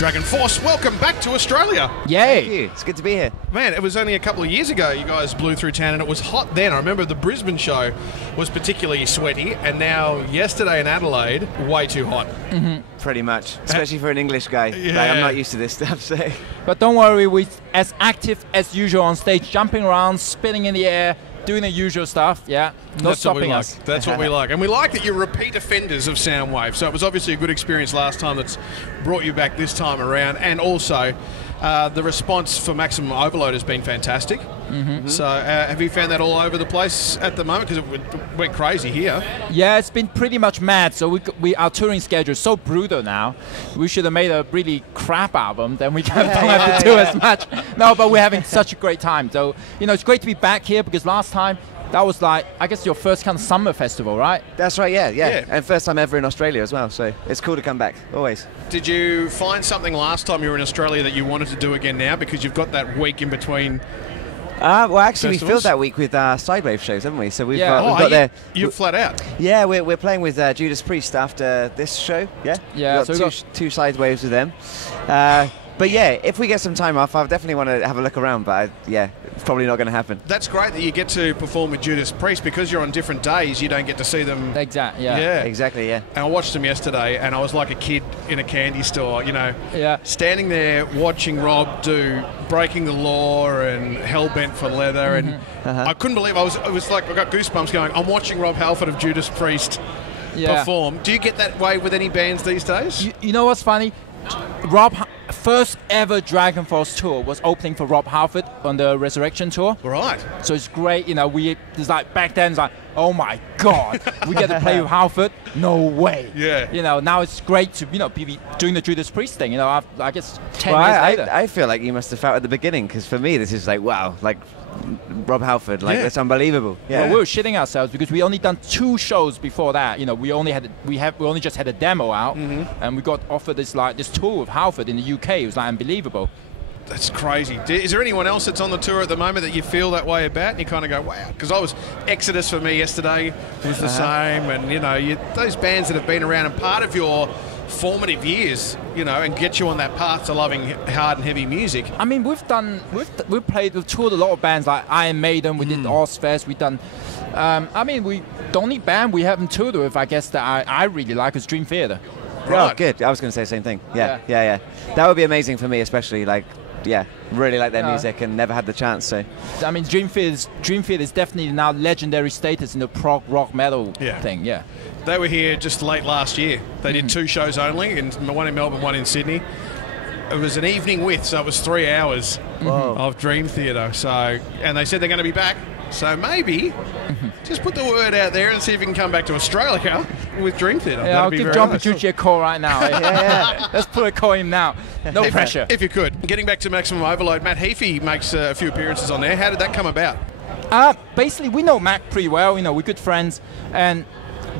Dragonforce, welcome back to Australia. Yay! Thank you. It's good to be here. Man, it was only a couple of years ago you guys blew through town and it was hot then. I remember the Brisbane show was particularly sweaty, and now yesterday in Adelaide, way too hot. Pretty much, especially for an English guy. Yeah. Like, I'm not used to this stuff, so. But don't worry, we're as active as usual on stage, jumping around, spinning in the air, doing the usual stuff, yeah. No stopping us. That's what we like. And we like that you're repeat offenders of Soundwave. So it was obviously a good experience last time that's brought you back this time around. And also, the response for Maximum Overload has been fantastic. So have you found that all over the place at the moment? Because it went crazy here. Yeah, it's been pretty much mad. So our touring schedule is so brutal now. We should have made a really crap album, then we don't have to do as much. No, but we're having such a great time. So, you know, it's great to be back here because last time, that was like, I guess, your first kind of summer festival, right? That's right, yeah. And first time ever in Australia as well, so it's cool to come back, always. Did you find something last time you were in Australia that you wanted to do again now? Because you've got that week in between. Well, actually, festivals? we filled that week with Sidewave shows, haven't we? So we've, Yeah. we've got there. You're flat out. Yeah, we're playing with Judas Priest after this show. Yeah. Yeah, We've so got two Sidewaves with them. But yeah, if we get some time off, I definitely want to have a look around. But it's probably not going to happen. That's great that you get to perform with Judas Priest because you're on different days. You don't get to see them. Exactly, yeah. Exactly, yeah. And I watched them yesterday, and I was like a kid in a candy store, you know, Yeah. standing there watching Rob do Breaking the Law and Hellbent for Leather, and I couldn't believe it was like I got goosebumps going. I'm watching Rob Halford of Judas Priest perform. Do you get that way with any bands these days? You know what's funny? First ever Dragonforce tour was opening for Rob Halford on the Resurrection tour. Right. So it's great, you know, it's like back then it's like, oh my God, we get to play with Halford? No way. Yeah. You know, now it's great to, you know, be doing the Judas Priest thing, you know, I guess 10 Well, years later. I feel like you must have felt at the beginning, because for me this is like, wow, like Rob Halford, like that's unbelievable. Yeah. Well, we were shitting ourselves because we only done 2 shows before that. You know, we only just had a demo out, and we got offered this tour with Halford in the UK. It was like unbelievable. That's crazy. Is there anyone else that's on the tour at the moment that you feel that way about, and you kind of go, wow? Because Exodus for me yesterday was the same, and you know, those bands that have been around and part of your formative years, you know, and get you on that path to loving hard and heavy music. I mean, we've toured a lot of bands like Iron Maiden. We did Ozfest. We've done. I mean, the only band we haven't toured with, I guess, that I really like is Dream Theater. Right. Oh, good. I was going to say the same thing. Yeah. That would be amazing for me, especially really like their music and never had the chance. So, I mean, Dream Theater is definitely now legendary status in the prog rock metal thing. Yeah. They were here just late last year. They did 2 shows only, and one in Melbourne, one in Sydney. It was an evening with, so it was 3 hours of Dream Theater. So, and they said they're going to be back. So maybe just put the word out there and see if you can come back to Australia with Dream Theater. Yeah, I'll give John Petrucci a call right now. Let's put a call him now. No pressure. If you could. Getting back to Maximum Overload, Matt Heafy makes a few appearances on there. How did that come about? Basically, we know Mac pretty well. You know, we're good friends. And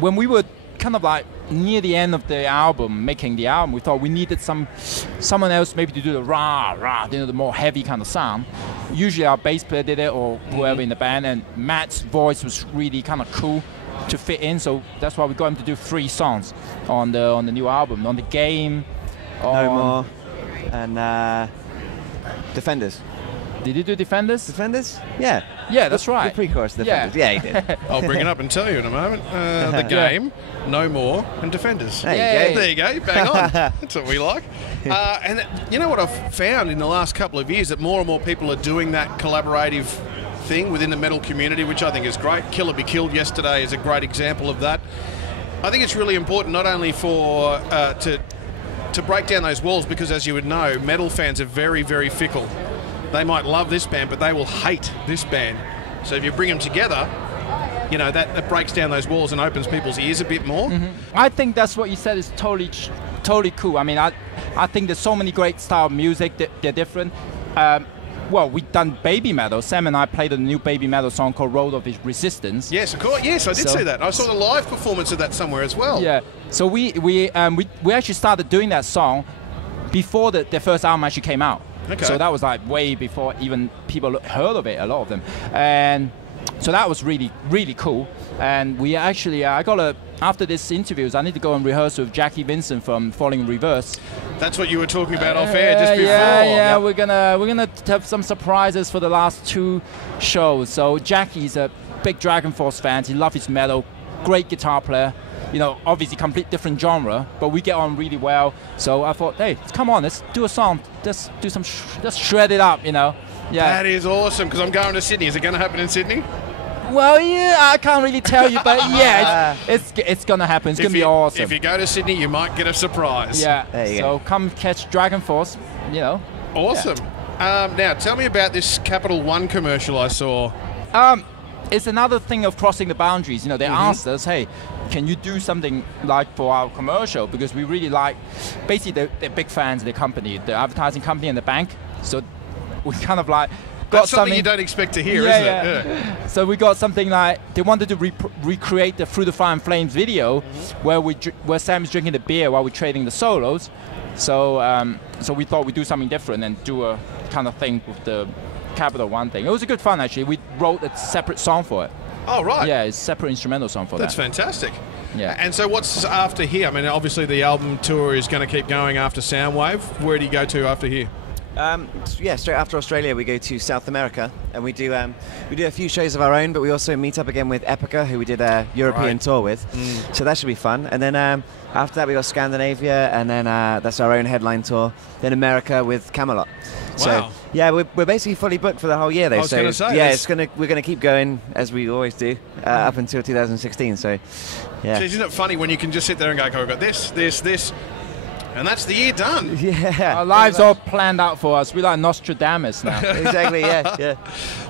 when we were kind of like near the end of the album, making the album, we thought we needed someone else maybe to do the rah, you know, the more heavy kind of sound. Usually our bass player did it, or whoever in the band, and Matt's voice was really kind of cool to fit in, so that's why we got him to do 3 songs on the new album. On The Game, No More, and Defenders. Did he do Defenders? Defenders? Yeah. Yeah, that's right. The pre-chorus Defenders. Yeah, he did. I'll bring it up and tell you in a moment. The Game, No More, and Defenders. There you go. Bang on. That's what we like. And you know what I've found in the last couple of years, that more and more people are doing that collaborative thing within the metal community, which I think is great. Killer Be Killed yesterday is a great example of that. I think it's really important not only for to break down those walls, because as you would know, metal fans are very, very fickle. They might love this band, but they will hate this band. So if you bring them together, you know, that breaks down those walls and opens people's ears a bit more. I think that's what you said is totally cool. I mean, I think there's so many great style of music that they're different. Well, we've done baby metal. Sam and I played a new baby metal song called Road of Resistance. Yes, of course. Yes, I did see that. I saw the live performance of that somewhere as well. Yeah. So we actually started doing that song before their first album actually came out. Okay. So that was like way before even people heard of it, a lot of them. And So that was really, really cool. And we actually, after this interviews, I need to go and rehearse with Jackie Vincent from Falling in Reverse. That's what you were talking about off air just before. Yeah. Yep. We're gonna have some surprises for the last 2 shows. So Jackie's a big Dragonforce fan. He loves his metal. Great guitar player. Obviously complete different genre, but we get on really well. So I thought, hey, come on, let's do a song. Let's shred it up, Yeah. That is awesome, because I'm going to Sydney. Is it going to happen in Sydney? Well, yeah, I can't really tell you, but yeah, it's gonna happen. It's gonna be awesome. If you go to Sydney, you might get a surprise. Yeah. There you so go. come catch Dragonforce. Awesome. Yeah. Now, tell me about this Capital One commercial I saw. It's another thing of crossing the boundaries. They asked us, hey, can you do something like for our commercial? Because we really like, basically they're big fans of the company, the advertising company and the bank. So we kind of like got That's something you don't expect to hear, isn't it? Yeah. So we got something like, they wanted to recreate the Through the Fire and Flames video where Sam's drinking the beer while we're trading the solos. So so we thought we'd do something different and do a kind of thing with the Capital One thing. It was a good fun, actually. We wrote a separate song for it. Oh, right. Yeah, it's a separate instrumental song for That's that. fantastic. Yeah. And so what's after here? I mean, obviously the album tour is going to keep going after Soundwave. Where do you go to after here? Straight after Australia, we go to South America, and we do a few shows of our own, but we also meet up again with Epica, who we did a European tour with. So that should be fun. And then after that, we got Scandinavia, and then that's our own headline tour. Then America with Camelot. So Wow. yeah, we're basically fully booked for the whole year, though. I was gonna say, yeah, we're gonna keep going as we always do up until 2016. So yeah. So isn't it funny when you can just sit there and go, "Okay, we've got this, and that's the year done." Yeah. Our lives all planned out for us. We're like Nostradamus now. Exactly. Yeah.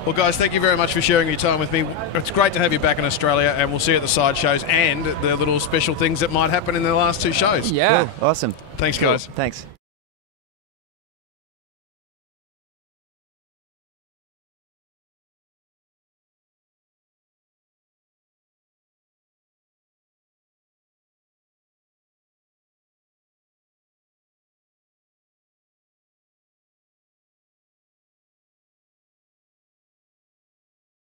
Well, guys, thank you very much for sharing your time with me. It's great to have you back in Australia, and we'll see you at the side shows and the little special things that might happen in the last 2 shows. Yeah. Cool. Awesome. Thanks, guys. Thanks.